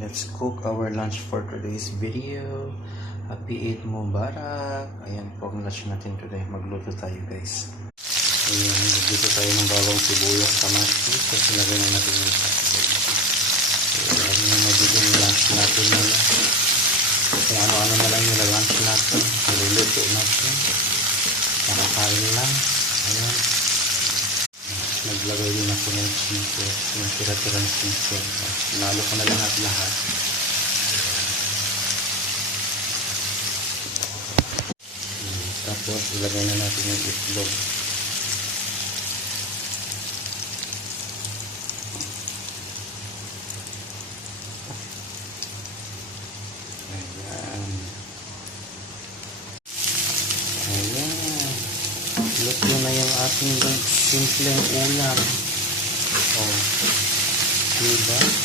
let's cook our lunch for today's video. Happy Eid Mubarak. Ayan po ang lunch natin today. Magluto tayo guys. Ayan, magluto tayo ng bawang sibuyas, kamatis. Tapos nilagay na natin yung hotdog. Ayan yung magiging lunch natin na kung ano-ano na lang yung lunch natin. Niluluto natin. Nakakain lang. Ayan. Naglagay din ako ng cheese. Yung tira-tirang cheese. Nalo ko na lahat. Tapos ilagay na natin yung itlog. Ayan. Ayan. Luto na yung ating simpleng ulam. Oh. Diba?